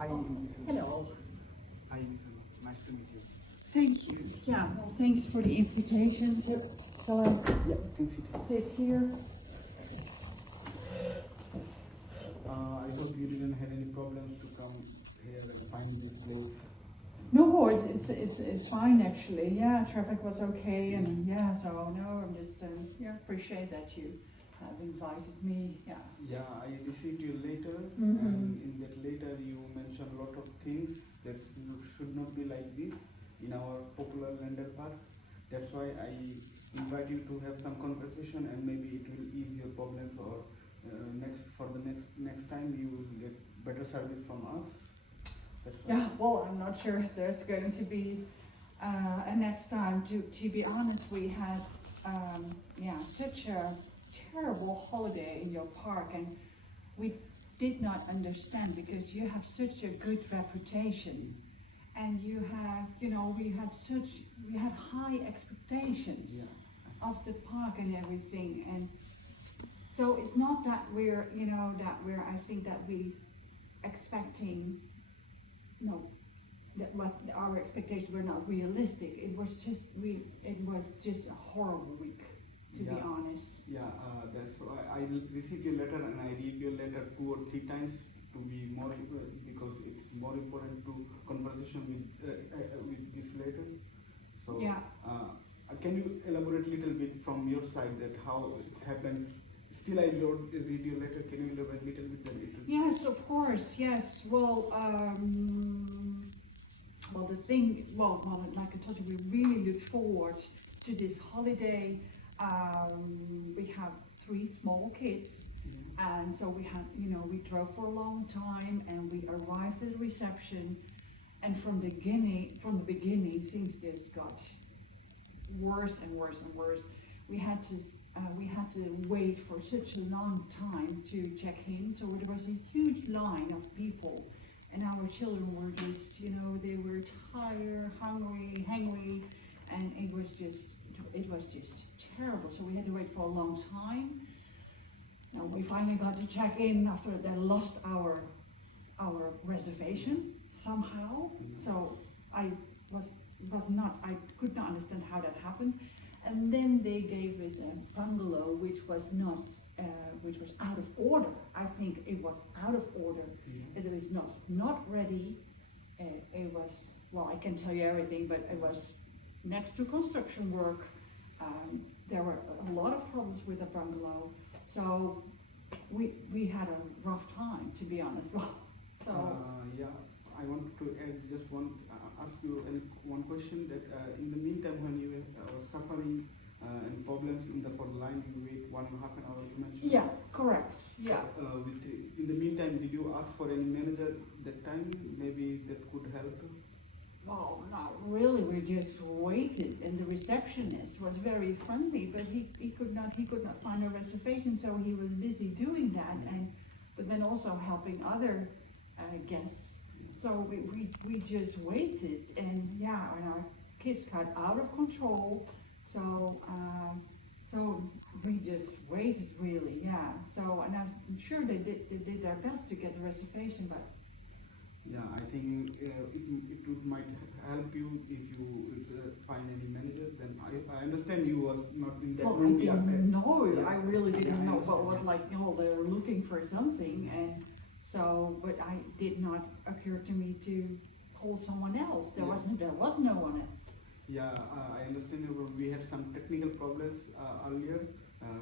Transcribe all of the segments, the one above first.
Hi, Lisa. Hello. Hi, Lisa. Nice to meet you. Thank you. Yeah, well, thanks for the invitation. Shall I Yeah, you can sit here. sit here? I hope you didn't have any problems to come here and find this place. No, it's fine actually. Yeah, traffic was okay, and yeah, so no, I'm just appreciate that you have invited me. Yeah. Yeah, I received your letter, Mhm. and in that letter you mentioned a lot of things that should not be like this in our popular Lander Park. That's why I invite you to have some conversation, and maybe it will ease your problems, or next time you will get better service from us. That's why. Yeah. Well, I'm not sure if there's going to be a next time. To be honest, we had such a terrible holiday in your park, and we did not understand because you have such a good reputation, and you have, we had high expectations Yeah. of the park and everything, and so it's not that I think that we expecting, no, that was our expectations were not realistic. It was just a horrible week, to be Yeah. honest. Yeah, that's why I received your letter, and I read your letter 2 or 3 times to be more because it's more important to conversation with this letter. So Yeah. can you elaborate a little bit from your side that how it happens? Still, I read your letter. Can you elaborate a little bit? Then it will- Yes, of course. Yes. Well, like I told you, we really look forward to this holiday. We have 3 small kids, and so we drove for a long time, and we arrived at the reception, and from the beginning, things just got worse and worse and worse. We had to wait for such a long time to check in, so there was a huge line of people, and our children were just, they were tired, hungry, and it was just terrible. So we had to wait for a long time. Now we finally got to check in after they lost our reservation somehow. So I could not understand how that happened. And then they gave us a bungalow which was out of order. I think it was out of order. It was not ready. It was, well, I can tell you everything, but it was next to construction work. There were a lot of problems with the bungalow, so we had a rough time, to be honest. So yeah, I want to ask you one question that in the meantime when you were suffering and problems for the line, you wait 1.5 hours. You mentioned. yeah, correct. Yeah. In the meantime, did you ask for any manager that time? Maybe that could help. Well, not really. We just waited, and the receptionist was very friendly, but he could not find a reservation, so he was busy doing that, but then also helping other guests. So we just waited, and our kids got out of control. So we just waited, really. Yeah. So, and I'm sure they did their best to get the reservation, but. Yeah, I think it might help you if you find any manager. Then I understand you was not in that Well, I room. didn't know. Yeah. I really didn't Yeah, I know. So it was understand. like, they were looking for something, and so, but I did not occur to me to call someone else. There was no one else. Yeah, I understand. We had some technical problems earlier.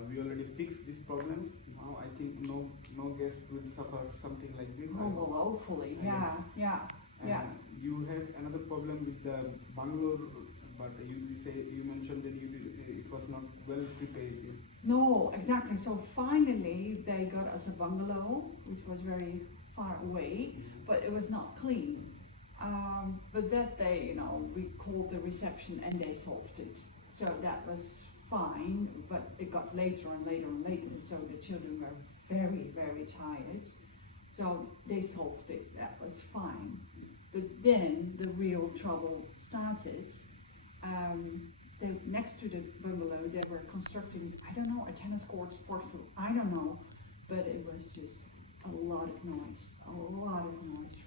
We already fixed these problems. Now I think no guest will suffer something like this. Oh, well, hopefully, Yeah. yeah. You had another problem with the bungalow, but you mentioned that it was not well prepared. No, exactly. So finally, they got us a bungalow, which was very far away, but it was not clean. But that day, we called the reception and they solved it. So that was fine, but it got later and later and later, so the children were very, very tired. So they solved it, that was fine. But then the real trouble started. Next to the bungalow, they were constructing, I don't know, a tennis court, sport field, I don't know, but it was just a lot of noise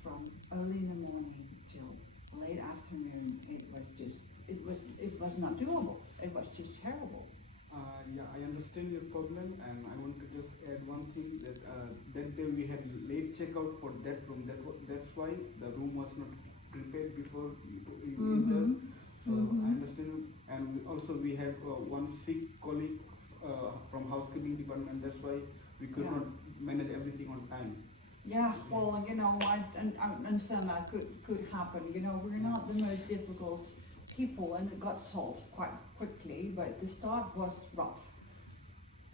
from early in the morning till late afternoon. It was not doable. It was just terrible. Yeah, I understand your problem, and I want to just add one thing that that day we had late checkout for that room. That's why the room was not prepared before you enter. So I understand, and also we had one sick colleague from housekeeping department. That's why we could Yeah. not manage everything on time. Yeah, well, you know, I understand that could happen. You know, we're not the most difficult people, and it got solved quite quickly. But the start was rough.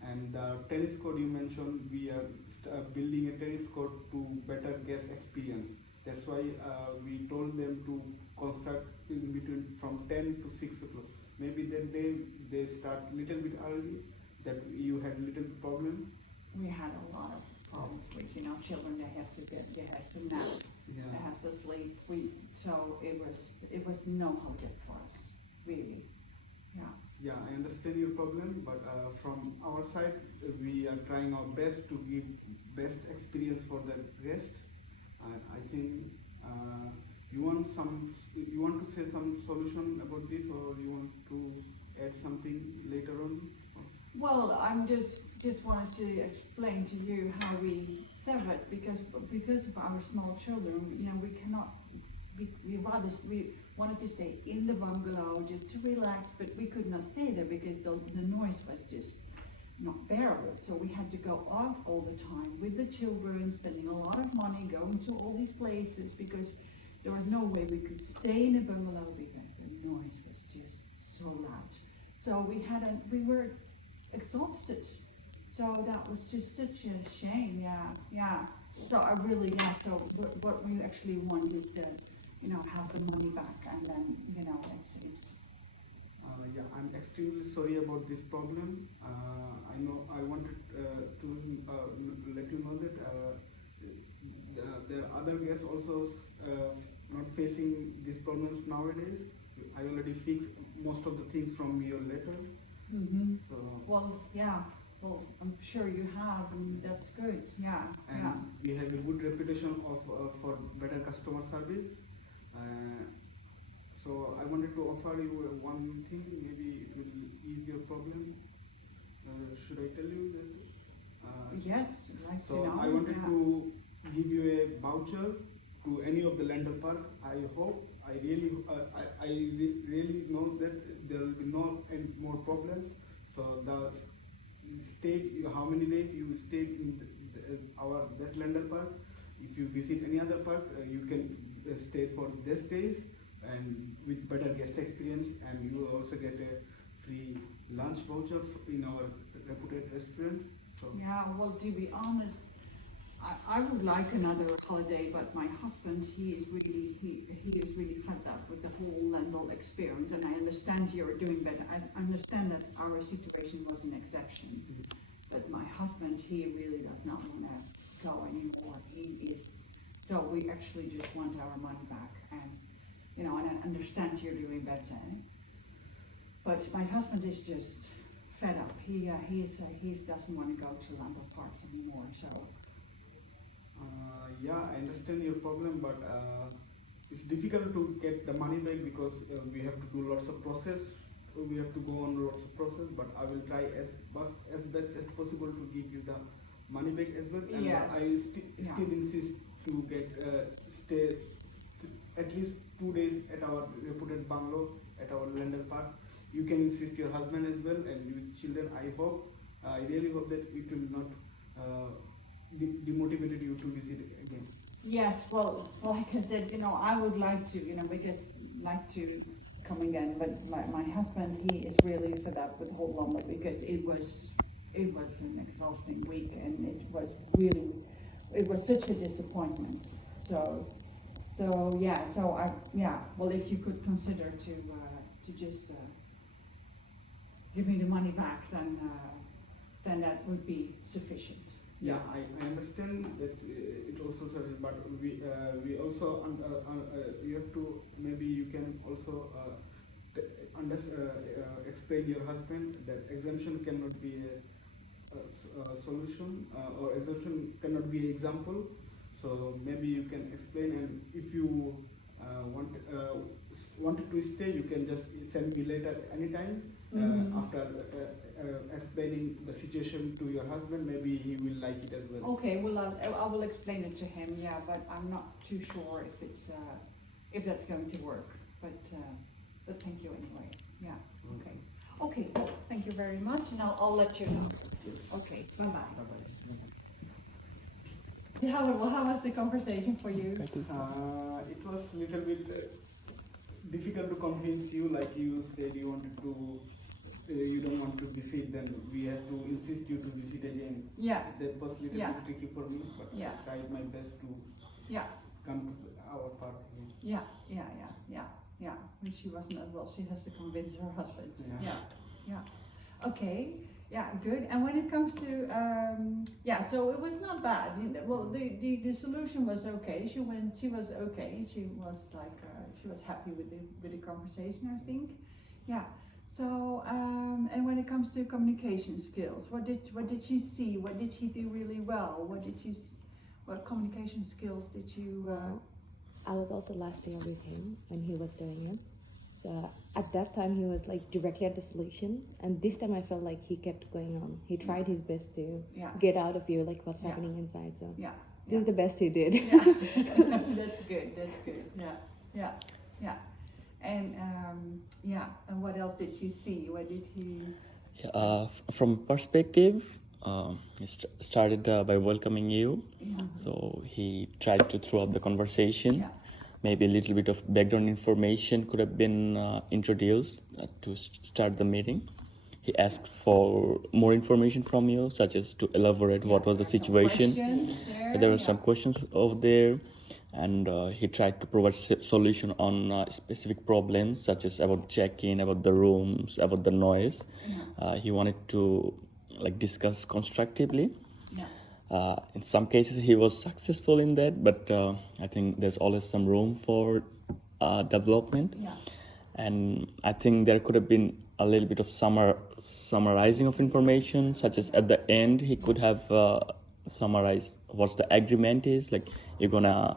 And the tennis court you mentioned, we are building a tennis court to better guest experience. That's why we told them to construct in between from 10 to 6 o'clock. Maybe that day they start little bit early. That you had little problem. We had a lot of problems with, you know, children. They have to nap, they have to sleep. So it was no holiday for us, really. Yeah. Yeah, I understand your problem, but from our side, we are trying our best to give best experience for the guest. I think you want to say some solution about this, or you want to add something later on? Well, I'm just wanted to explain to you how we severed because of our small children. You know, we cannot. We wanted to stay in the bungalow just to relax, but we could not stay there because the noise was just not bearable. So we had to go out all the time with the children, spending a lot of money going to all these places because there was no way we could stay in a bungalow because the noise was just so loud. So we were exhausted. So that was just such a shame. Yeah. So I really, so what we actually want is to, you know, have the money back, and then, you know, it's. Yeah, I'm extremely sorry about this problem. I know I wanted to let you know that there are other guests also not facing these problems nowadays. I already fixed most of the things from your letter. So. Well, yeah. Well, I'm sure you have, and that's good. Yeah. And we have a good reputation of for better customer service. So I wanted to offer you one thing. Maybe it will ease your problem. Should I tell you that? Yes, I'd like to So know. I wanted to give you a voucher to any of the Lander Park. I hope. I really know that there will be no any more problems. So the stay, how many days you stayed in our that Lander Park. If you visit any other park, you can stay for these days and with better guest experience, and you will also get a free lunch voucher in our reputed restaurant. So Yeah, well, to be honest, I would like another holiday, but my husband, he is really fed up with the whole Lendl experience, and I understand you're doing better. I understand that our situation was an exception, but my husband, he really does not want to go anymore. So we actually just want our money back, and, you know, and I understand you're doing better, but my husband is just fed up. He doesn't want to go to Lendl Parks anymore, so. yeah, I understand your problem, but it's difficult to get the money back because we have to do lots of process. We have to go on lots of process, but I will try as best as possible to give you the money back as well. And Yes. I still insist to get stay at least 2 days at our reputed bungalow at our Lander Park. You can insist your husband as well and your children. I really hope that it will not demotivated you to visit again. Yes, well, like I said, you know, I would like to, you know, like to come again, but my husband, he is really fed up with the whole London because it was an exhausting week, and it was such a disappointment. So well, if you could consider to just give me the money back, then that would be sufficient. Yeah, I understand that it also says, but we also you have to, maybe you can also explain your husband that exemption cannot be a solution, or exemption cannot be an example. So maybe you can explain, and if you wanted to stay, you can just send me later anytime. After explaining the situation to your husband, maybe he will like it as well. Okay, well, I will explain it to him, yeah, but I'm not too sure if it's, if that's going to work, but thank you anyway, yeah, okay. Okay, thank you very much, and I'll let you know. Yes. Okay, bye-bye. Bye-bye. How was the conversation for you? It was a little bit difficult to convince you, like you said you wanted to, you don't want to visit, then we have to insist you to visit again. Yeah, That was a little Yeah. bit tricky for me, but Yeah. I tried my best to yeah, come to our part. yeah. When she wasn't as well, she has to convince her husband. Yeah. Okay. Yeah, good. And when it comes to so it was not bad. Well, the solution was okay. She was okay. She was like she was happy with the conversation, I think. Yeah. So and when it comes to communication skills, what did she see? What did he do really well? What communication skills did you? I was also last year with him when he was doing it. So at that time he was like directly at the solution, and this time I felt like he kept going on. He tried his best to get out of you like what's happening inside. So this is the best he did. Yeah, that's good. Yeah. And and what else did you see? What did he? From perspective, he started by welcoming you. Yeah. So he tried to throw up the conversation. Yeah. Maybe a little bit of background information could have been introduced to start the meeting. He asked for more information from you, such as to elaborate what was the situation. There were some questions over there, and he tried to provide solution on specific problems, such as about check-in, about the rooms, about the noise. He wanted to discuss constructively. In some cases he was successful in that, but I think there's always some room for development. And I think there could have been a little bit of summarizing of information, such as at the end he could have summarized what the agreement is, like you're gonna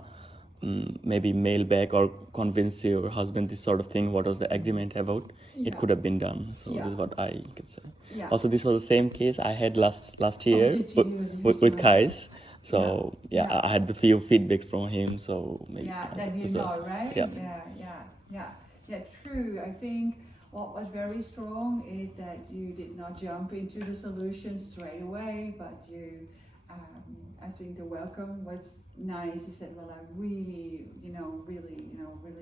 maybe mail back or convince your husband, this sort of thing, what was the agreement about. It could have been done. So this is what I could say. Also, this was the same case I had last year did you do this? with Kais. So I had the few feedbacks from him. So maybe Then you this know, was- right? Yeah, true. I think what was very strong is that you did not jump into the solution straight away, but you, I think the welcome was nice. He said, well, I really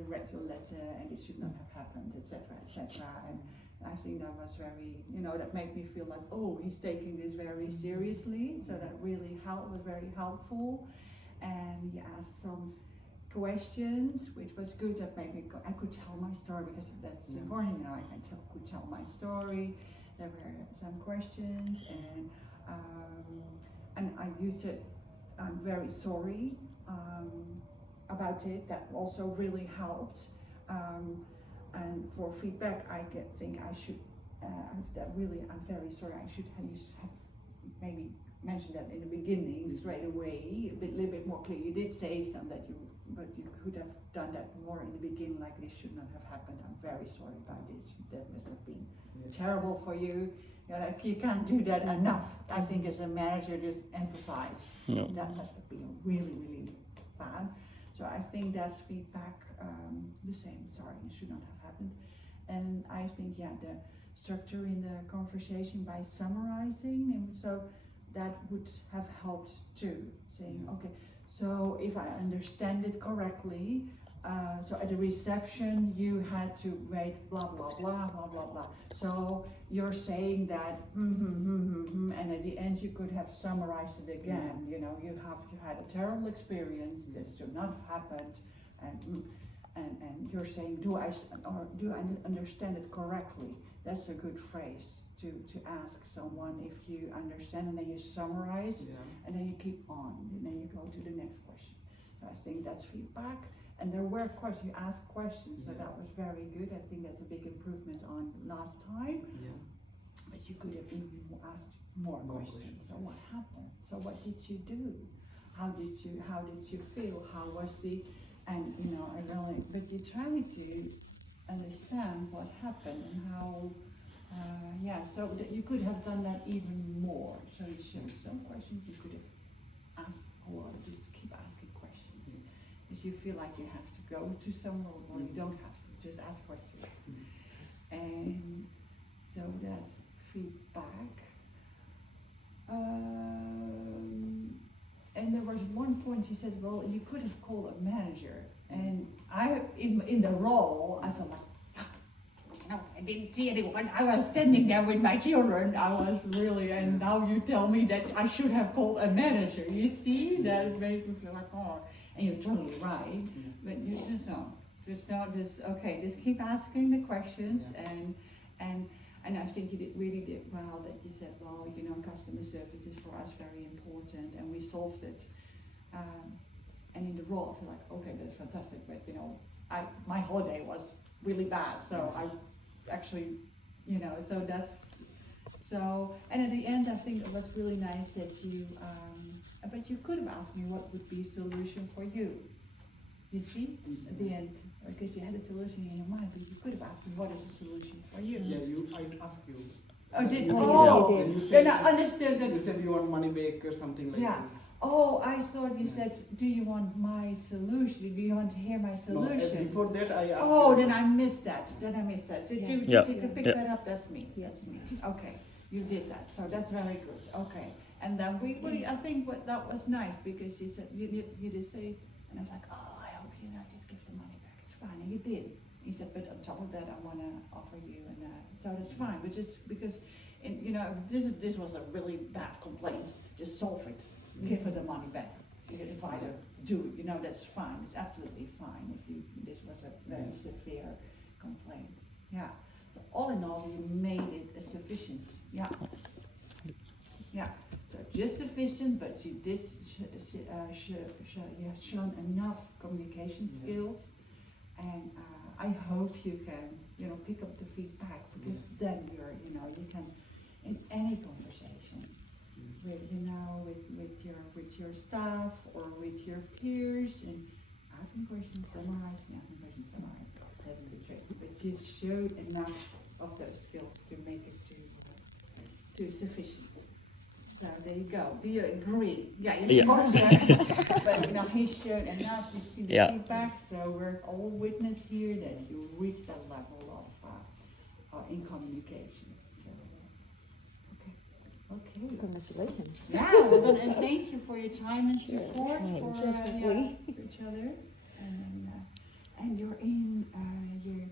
read your letter and it should not have happened, etc., etc. And I think that was very, that made me feel like, oh, he's taking this very seriously. So that really was very helpful. And he asked some questions, which was good. That made me I could tell my story, because that's important. I could tell my story. There were some questions, and I used it. I'm very sorry about it. That also really helped. And for feedback, think I should. That really, I'm very sorry. I should have maybe mentioned that in the beginning straight away, a little bit more clear. You did say some but you could have done that more in the beginning. Like, this should not have happened. I'm very sorry about this. That must have been terrible for you. You can't do that enough. I think as a manager, just emphasize that must have been really, really bad. So I think that's feedback. The same. Sorry, it should not have happened. And I think the structure in the conversation by summarizing, and so that would have helped too. Saying, okay, so if I understand it correctly, so at the reception you had to wait blah blah blah blah blah blah. So you're saying that and at the end you could have summarized it again. You had a terrible experience. This should not have happened, and you're saying, do I understand it correctly? That's a good phrase to ask someone if you understand, and then you summarize, and then you keep on, and then you go to the next question. So I think that's feedback. And there were questions, you asked questions, so that was very good. I think that's a big improvement on last time. But you could have even asked more questions. So what happened? So what did you do? how did you feel? How was it? And you know, I really, but you try to understand what happened and how. So that you could have done that even more. So you showed some questions. You could have asked a lot. Just to keep asking questions, because you feel like you have to go to somewhere. Well, you don't have to. Just ask questions. And so that's feedback. And there was one point she said, well, you could have called a manager. And I, in the role, I felt like, no, I didn't see anyone. I was standing there with my children. I was really, and now you tell me that I should have called a manager. You see, that made me feel like, oh, and you're totally right. But you just don't. Just keep asking the questions, and I think you really did well that you said, well, you know, customer service is for us very important, and we solved it. And in the role, I feel like, okay, that's fantastic, but you know, my holiday was really bad, so I actually, you know, and at the end, I think it was really nice that you, but you could have asked me what would be a solution for you. You see, at the end, because you had a solution in your mind, but you could have asked me what is the solution for you. Yeah, I asked you. Oh, did You oh, then you said, then I understood that. you said you want money back or something like Yeah. that. Oh, I thought you said, do you want my solution? Do you want to hear my No, solution? before that I asked. Oh, you. then I missed that. Did you Yeah. pick Yeah. that up? That's me. That's me. Okay, you did that. So that's very good. Okay, and then we I think that was nice because you said you did say, and I was like, oh, I hope you know just give the money back. It's fine, and you did. He said, but on top of that, I want to offer you, and so that's fine. But just because, and you know, this was a really bad complaint. Just solve it. Give her the money back. If I do, you know, that's fine. It's absolutely fine if this was a very severe complaint. Yeah. So all in all, you made it sufficient. Yeah. Yeah. So just sufficient, but you did you have shown enough communication skills, and I hope you can, you know, pick up the feedback, because then you can, in any conversation, with your staff or with your peers, and asking questions, summarizing. That's the trick. But you showed enough of those skills to make it to sufficient. So there you go. Do you agree? Yeah. But you know, he showed enough. You see the feedback. So we're all witness here that you reached that level of in communication. Okay. Congratulations. Yeah, well done, and thank you for your time and support for each other. And you're in your